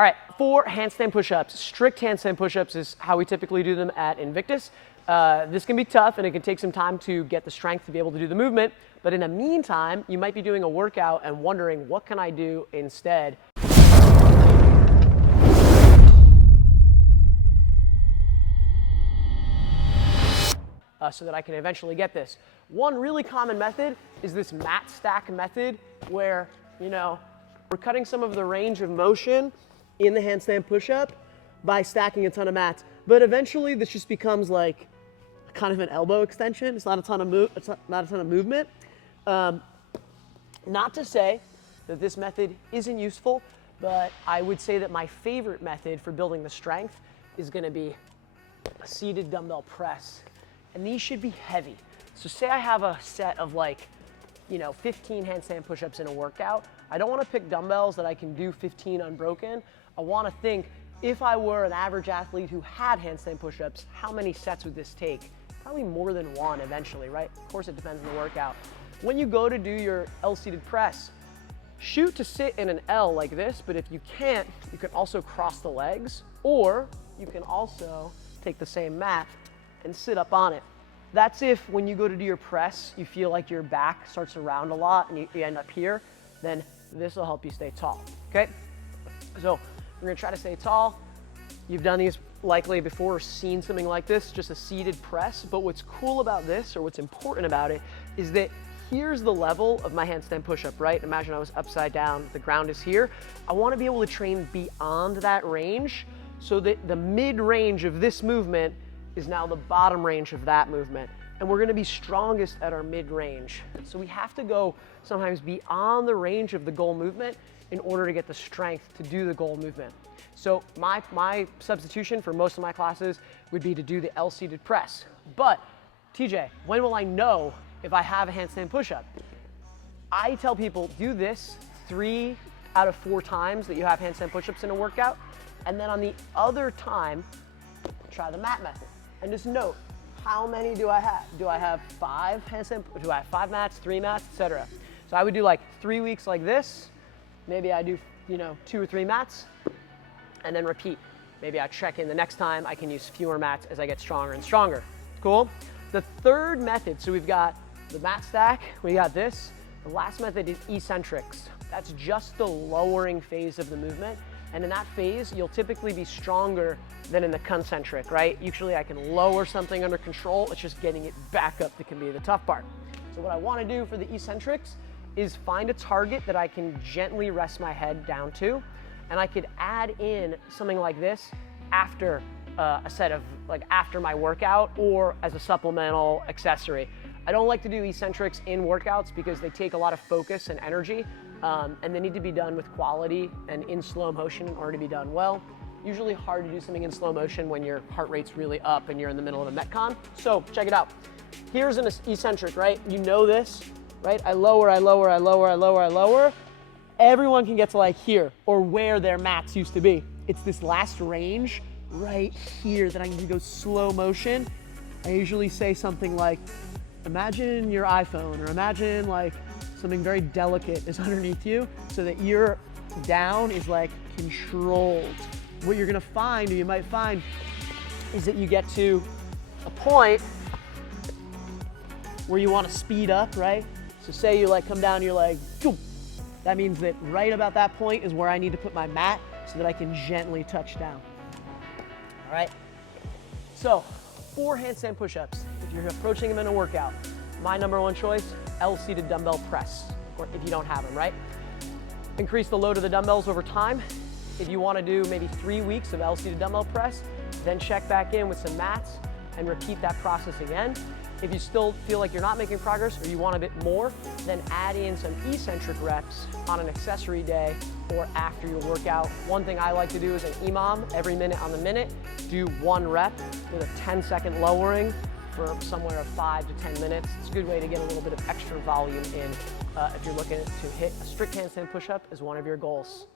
All right, 4 handstand push-ups. Strict handstand push-ups is how we typically do them at Invictus. This can be tough and it can take some time to get the strength to be able to do the movement, but in the meantime, you might be doing a workout and wondering, what can I do instead? So that I can eventually get this. One really common method is this mat stack method where, we're cutting some of the range of motion in the handstand push-up by stacking a ton of mats. But eventually this just becomes like kind of an elbow extension. It's not a ton of movement. Not to say that this method isn't useful, but I would say that my favorite method for building the strength is gonna be a seated dumbbell press. And these should be heavy. So say I have a set of 15 handstand push-ups in a workout. I don't want to pick dumbbells that I can do 15 unbroken. I want to think, if I were an average athlete who had handstand push-ups, how many sets would this take? Probably more than one eventually, right? Of course, it depends on the workout. When you go to do your L-seated press, shoot to sit in an L like this, but if you can't, you can also cross the legs, or you can also take the same mat and sit up on it. That's if when you go to do your press, you feel like your back starts to round a lot and you end up here, then this will help you stay tall, okay? So we're gonna try to stay tall. You've done these likely before or seen something like this, just a seated press, but what's cool about this, or what's important about it, is that here's the level of my handstand push-up, right? Imagine I was upside down, the ground is here. I wanna be able to train beyond that range so that the mid-range of this movement is now the bottom range of that movement. And we're gonna be strongest at our mid-range. So we have to go sometimes beyond the range of the goal movement in order to get the strength to do the goal movement. So my substitution for most of my classes would be to do the L-seated press. But TJ, when will I know if I have a handstand push-up? I tell people, do this 3 out of 4 times that you have handstand push-ups in a workout, and then on the other time, try the mat method. And just note, how many do I have? Do I have 5 handstand, do I have 5 mats, 3 mats, etc.? So I would do like 3 weeks like this. Maybe I do, 2 or 3 mats and then repeat. Maybe I check in the next time, I can use fewer mats as I get stronger and stronger. Cool? The third method, so we've got the mat stack, we got this. The last method is eccentrics. That's just the lowering phase of the movement. And in that phase, you'll typically be stronger than in the concentric, right? Usually I can lower something under control. It's just getting it back up that can be the tough part. So what I want to do for the eccentrics is find a target that I can gently rest my head down to. And I could add in something like this after a set of, after my workout or as a supplemental accessory. I don't like to do eccentrics in workouts because they take a lot of focus and energy. And they need to be done with quality and in slow motion in order to be done well. Usually hard to do something in slow motion when your heart rate's really up and you're in the middle of a Metcon. So check it out. Here's an eccentric, right? You know this, right? I lower, I lower, I lower, I lower, I lower. Everyone can get to like here or where their mats used to be. It's this last range right here that I need to go slow motion. I usually say something like, imagine your iPhone, or imagine something very delicate is underneath you so that your down is controlled. What you're gonna find, or you might find, is that you get to a point where you wanna speed up, right? So say you come down, you're like, boom. That means that right about that point is where I need to put my mat so that I can gently touch down. All right? So 4 handstand push-ups. If you're approaching them in a workout, my #1 choice, L-seated dumbbell press, or if you don't have them, right? Increase the load of the dumbbells over time. If you want to do maybe 3 weeks of L-seated dumbbell press, then check back in with some mats and repeat that process again. If you still feel like you're not making progress or you want a bit more, then add in some eccentric reps on an accessory day or after your workout. One thing I like to do is an EMOM, every minute on the minute, do 1 rep with a 10-second lowering for somewhere of 5 to 10 minutes. It's a good way to get a little bit of extra volume in if you're looking to hit a strict handstand push-up as one of your goals.